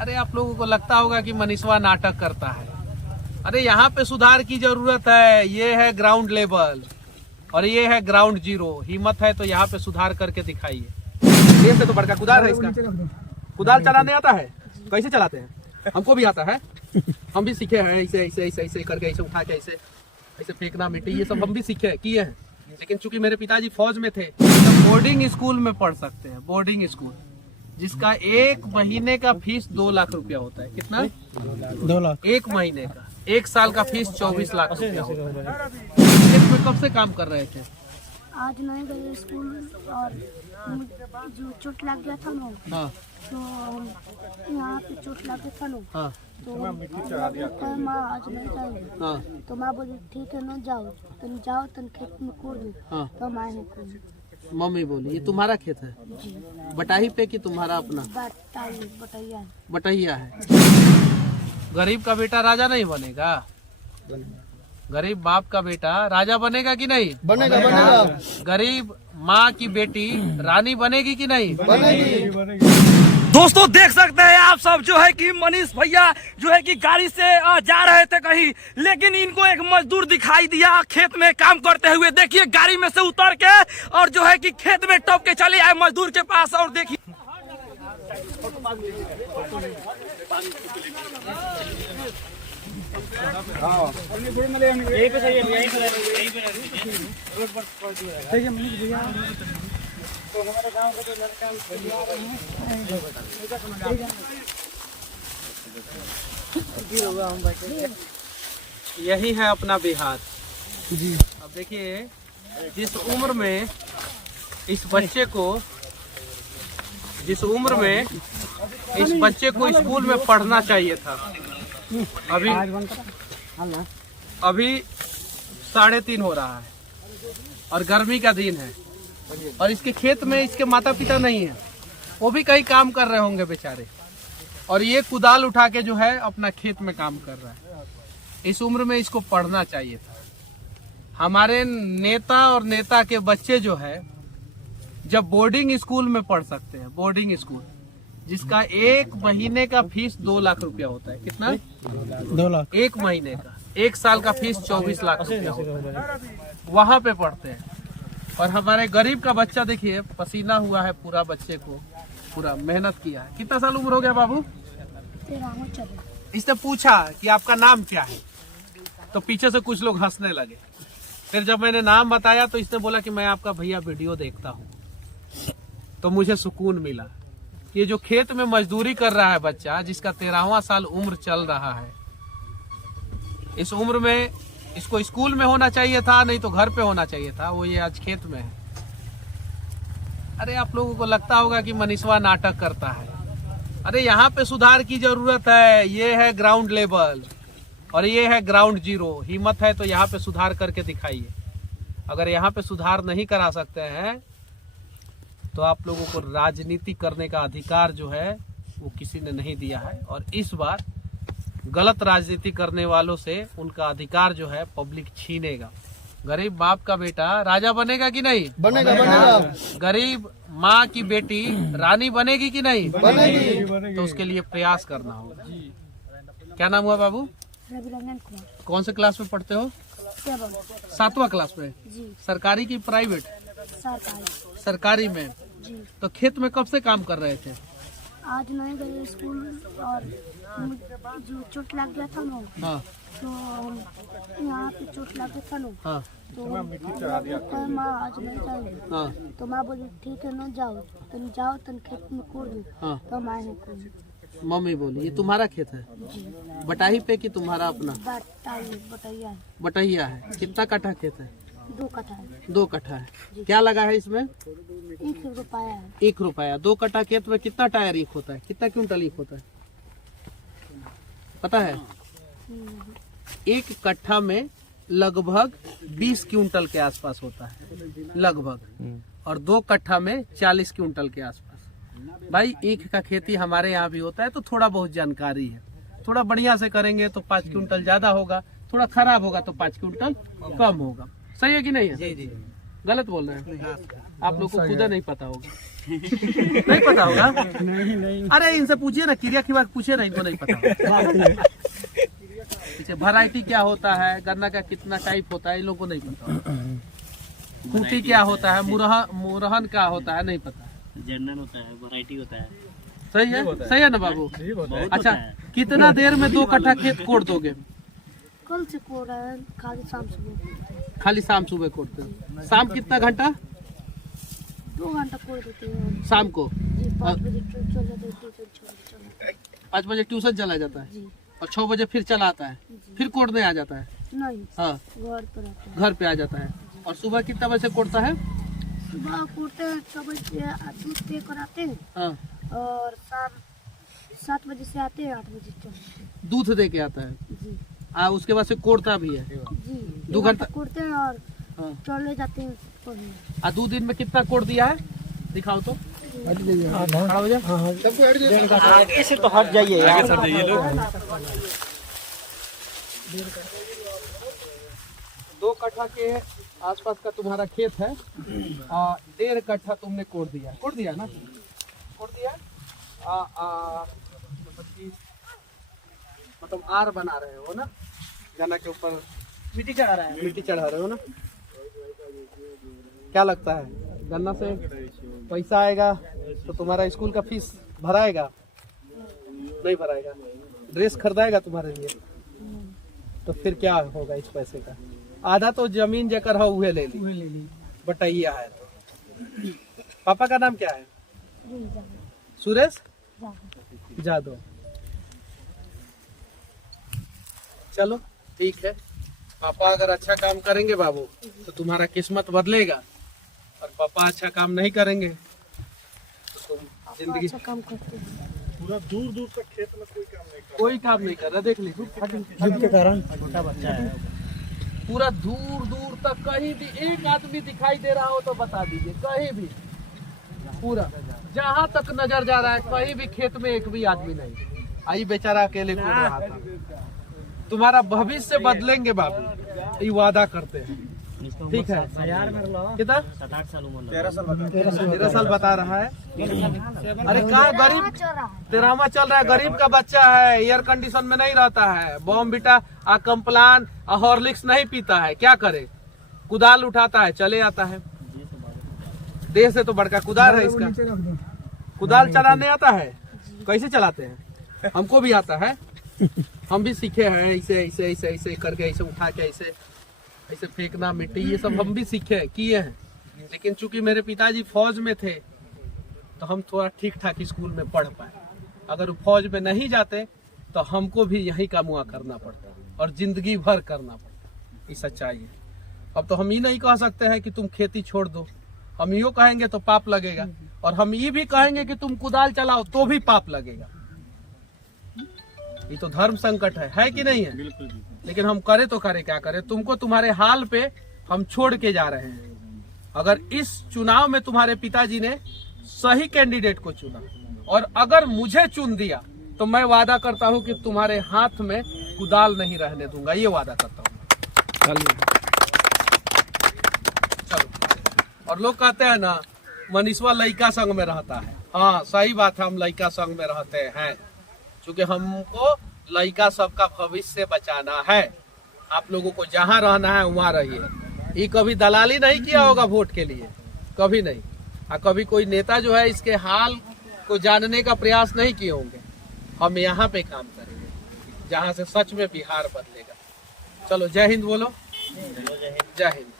अरे आप लोगों को लगता होगा कि मनीषवा नाटक करता है। अरे यहाँ पे सुधार की जरूरत है। ये है ग्राउंड लेवल और ये है ग्राउंड जीरो। हिम्मत है तो यहाँ पे सुधार करके दिखाइए। ये से तो बड़का कुदाल है इसका। कुदाल चलाने आता है? कैसे चलाते हैं? हमको भी आता है, हम भी सीखे हैं। ऐसे ऐसे ऐसे ऐसे करके ऐसे उठा के ऐसे ऐसे फेंकना मिट्टी, ये सब हम भी सीखे किए हैं। लेकिन चूंकि मेरे पिताजी फौज में थे तो बोर्डिंग स्कूल में पढ़ सकते हैं। बोर्डिंग स्कूल जिसका एक महीने का फीस 2 लाख रुपया होता है। कितना? 2 लाख। एक महीने का। 1 साल का फीस 24 लाख रुपया होता है। खेत में कब से काम कर रहे थे? आज नहीं गए स्कूल और जो चोट लग गया था ना। हाँ। तो यहाँ पे चोट लग गया था ना। हाँ। तो माँ आज नहीं जाएगी। हाँ। तो माँ बोली ठीक है ना जाओ, तुम जाओ तुम खेत में कूद दो। हाँ। तो माँ ने कूदी। मम्मी बोली ये तुम्हारा खेत है? जी। बटाही पे कि तुम्हारा अपना? बटैया। बटैया है। गरीब का बेटा राजा नहीं बनेगा? गरीब बाप का बेटा राजा बनेगा कि नहीं? बनेगा बनेगा। गरीब माँ की बेटी रानी बनेगी कि नहीं? बनेगी। दोस्तों देख सकते हैं आप सब जो है कि मनीष भैया जो है कि गाड़ी से जा रहे थे कहीं, लेकिन इनको एक मजदूर दिखाई दिया खेत में काम करते हुए। देखिए गाड़ी में से उतर के और जो है कि खेत में टप के चले आए मजदूर के पास। और देखिए यही है अपना बिहार जी। अब देखिए जिस उम्र में इस बच्चे को स्कूल में पढ़ना चाहिए था, अभी 3:30 हो रहा है और गर्मी का दिन है और इसके खेत में इसके माता पिता नहीं है। वो भी कहीं काम कर रहे होंगे बेचारे और ये कुदाल उठा के जो है अपना खेत में काम कर रहा है। इस उम्र में इसको पढ़ना चाहिए था। हमारे नेता और नेता के बच्चे जो है जब बोर्डिंग स्कूल में पढ़ सकते हैं। बोर्डिंग स्कूल जिसका एक महीने का फीस 2 लाख रुपया होता है। कितना? 2 लाख। एक महीने का। 1 साल का फीस 24 लाख रुपया होता है। वहां पे पढ़ते हैं और हमारे गरीब का बच्चा देखिए पसीना हुआ है पूरा, बच्चे को पूरा मेहनत किया है। कितना साल उम्र हो गया बाबू? 13 इसने पूछा कि आपका नाम क्या है, तो पीछे से कुछ लोग हंसने लगे। फिर जब मैंने नाम बताया तो इसने बोला कि मैं आपका भैया वीडियो देखता हूँ। तो मुझे सुकून मिला। ये जो खेत में मजदूरी कर रहा है बच्चा, जिसका 13वां साल उम्र चल रहा है, इस उम्र में इसको स्कूल में होना चाहिए था, नहीं तो घर पे होना चाहिए था। वो ये आज खेत में है। अरे आप लोगों को लगता होगा कि मनीषवा नाटक करता है। अरे यहाँ पे सुधार की जरूरत है। ये है ग्राउंड लेवल और ये है ग्राउंड जीरो। हिम्मत है तो यहाँ पे सुधार करके दिखाइए। अगर यहाँ पे सुधार नहीं करा सकते हैं तो आप लोगों को राजनीति करने का अधिकार जो है वो किसी ने नहीं दिया है। और इस बार गलत राजनीति करने वालों से उनका अधिकार जो है पब्लिक छीनेगा। गरीब बाप का बेटा राजा बनेगा कि नहीं? बनेगा बनेगा। गरीब माँ की बेटी रानी बनेगी कि नहीं? बनेगी। तो उसके लिए प्रयास करना होगा। क्या नाम हुआ बाबू? रविरंजन कुमार। कौन से क्लास में पढ़ते हो? 7वां क्लास में। जी। सरकारी की प्राइवेट? सरकारी। सरकारी में। जी। तो खेत में कब से काम कर रहे थे? आज नहीं गए स्कूल और जो चोट लग गया था ना। हाँ। तो यहाँ पे चोट लग गया था ना। हाँ। तो माँ आज नहीं जाएगी। हाँ। तो माँ बोली ठीक है ना जाओ, तुम खेत में कूद दो। हाँ। तो माँ ने कूदी। मम्मी बोली ये तुम्हारा खेत है? जी। बटाही पे कि तुम्हारा अपना? बटैया। बटैया है। कितना कट्ठा खेत है? 2 कट्ठा है। 2 कट्ठा है। क्या लगा है इसमें? 1 रुपया है। 1 रुपया। 2 कट्ठा खेत में कितना टायर ईख होता है? कितना क्विंटल ईख होता है पता है? 1 कट्ठा में लगभग 20 क्विंटल के आसपास होता है लगभग, और 2 कट्ठा में 40 क्विंटल के आसपास। भाई ईख का खेती हमारे यहाँ भी होता है तो थोड़ा बहुत जानकारी है। थोड़ा बढ़िया से करेंगे तो 5 क्विंटल ज्यादा होगा, थोड़ा खराब होगा तो 5 क्विंटल कम होगा। सही है कि नहीं है? जी जी। गलत बोल रहे हैं आप लोग को खुद नहीं पता होगा। नहीं पता होगा? नहीं अरे इनसे पूछिए ना, क्रिया की बात पूछिए ना, इनको नहीं पता। वैरायटी क्या होता है, गन्ना का कितना टाइप होता है, इन लोगों को नहीं पता। खूंटी क्या होता है, मुरहन क्या होता है, नहीं पता। जनरल होता है, वैरायटी होता है। सही है ना बाबू? अच्छा, कितना देर में 2 कट्ठा खेत कोड़ दोगे? कल से कोड़ रहा है, खाली शाम सुबह। खाली शाम सुबह कोड़ते हो? शाम कितना घंटा? 2 घंटा कोड़ देते हैं शाम को जी। 5 बजे चल जाते हैं, ट्यूशन चला 5 बजे ट्यूशन चला जाता है जी। और 6 बजे फिर चला आता है, फिर कोड़ने आ जाता है। नहीं, हाँ, घर पर आते हैं। घर पे आ जाता है। और सुबह कितना बजे से कोड़ता है? सुबह कोड़ते हैं, 6 बजे दूध पे कराते हैं हाँ, और शाम 7 बजे से आते हैं, 8 बजे चलते दूध दे के आता है। जी उसके बाद से कोड़ता भी है। जी। 2 घंटा कोड़ते हैं और हाँ। चले जाते हैं पढ़ने। 2 दिन में कितना कोड़ दिया है? दिखाओ तो। खड़ा हो जा। आगे से तो हट जाइए यार। 2 कट्ठा के आसपास का तुम्हारा खेत है, 1.5 कट्ठा तुमने कोड़ दिया ना? कोड़ दिया। मतलब आर बना रहे हो ना, गन्ना के ऊपर मिट्टी चढ़ा रहे हो ना? क्या लगता है, गन्ना से पैसा आएगा तो तुम्हारा स्कूल का फीस भराएगा? नहीं भराएगा। ड्रेस खरीदाएगा तुम्हारे लिए? तो फिर क्या होगा इस पैसे का? आधा तो जमीन जेकर है उहे ले ली, बटैया है तो। पापा का नाम क्या है? सुरेश जादव। चलो ठीक है, पापा अगर अच्छा काम करेंगे बाबू तो तुम्हारा किस्मत बदलेगा, और पापा अच्छा काम नहीं करेंगे तो तुम जिंदगी अच्छा काम करते हैं। पूरा दूर दूर तक खेत में कोई काम नहीं कर रहा। देख लीजिए युद्ध के कारण छोटा बच्चा है। पूरा दूर दूर तक कहीं भी एक आदमी दिखाई दे रहा हो तो बता दीजिए, कहीं भी, पूरा जहाँ तक नजर जा रहा है कहीं भी खेत में एक भी आदमी नहीं। आई बेचारा अकेले कूद रहा था। तुम्हारा भविष्य बदलेंगे बाबू, ये वादा करते हैं। ठीक है, कितना? 7-8 साल उम्र। 13 साल बता रहा है। अरे कहाँ गरीब, चल रहा है। 13वां चल रहा है, गरीब का बच्चा है, एयर कंडीशन में नहीं रहता है, बॉम्बिटा कम्प्लान हॉर्लिक्स नहीं पीता है, क्या करे? कुदाल उठाता है, चले आता है। देह से तो बड़का कुदाल है इसका। कुदाल चलाने आता है? कैसे चलाते हैं? हमको भी आता है, हम भी सीखे हैं। ऐसे ऐसे ऐसे ऐसे करके, ऐसे उठा के, ऐसे ऐसे फेंकना मिट्टी, ये सब हम भी सीखे किए हैं। लेकिन चूंकि मेरे पिताजी फौज में थे तो हम थोड़ा ठीक ठाक स्कूल में पढ़ पाए। अगर फौज में नहीं जाते तो हमको भी यही का मुआ करना पड़ता और जिंदगी भर करना पड़ता। ये सच्चाई है। अब तो हम ये नहीं कह सकते हैं कि तुम खेती छोड़ दो, हम यो कहेंगे तो पाप लगेगा, और हम ये भी कहेंगे कि तुम कुदाल चलाओ तो भी पाप लगेगा। ये तो धर्म संकट है कि नहीं है? लेकिन हम करे तो करे क्या करे, तुमको तुम्हारे हाल पे हम छोड़ के जा रहे हैं। अगर इस चुनाव में तुम्हारे पिताजी ने सही कैंडिडेट को चुना और अगर मुझे चुन दिया तो मैं वादा करता हूं कि तुम्हारे हाथ में कुदाल नहीं रहने दूंगा, ये वादा करता हूं। चलो। और लोग कहते हैं ना, मनीषवा लड़का संग में रहता है। हाँ सही बात है, हम लड़का संग में रहते हैं क्योंकि हमको लड़का सबका भविष्य बचाना है। आप लोगों को जहाँ रहना है वहाँ रहिए। ये कभी दलाली नहीं किया होगा वोट के लिए, कभी नहीं। और कभी कोई नेता जो है इसके हाल को जानने का प्रयास नहीं किए होंगे। हम यहाँ पे काम करेंगे जहाँ से सच में बिहार बदलेगा। चलो जय हिंद बोलो। जय हिंद।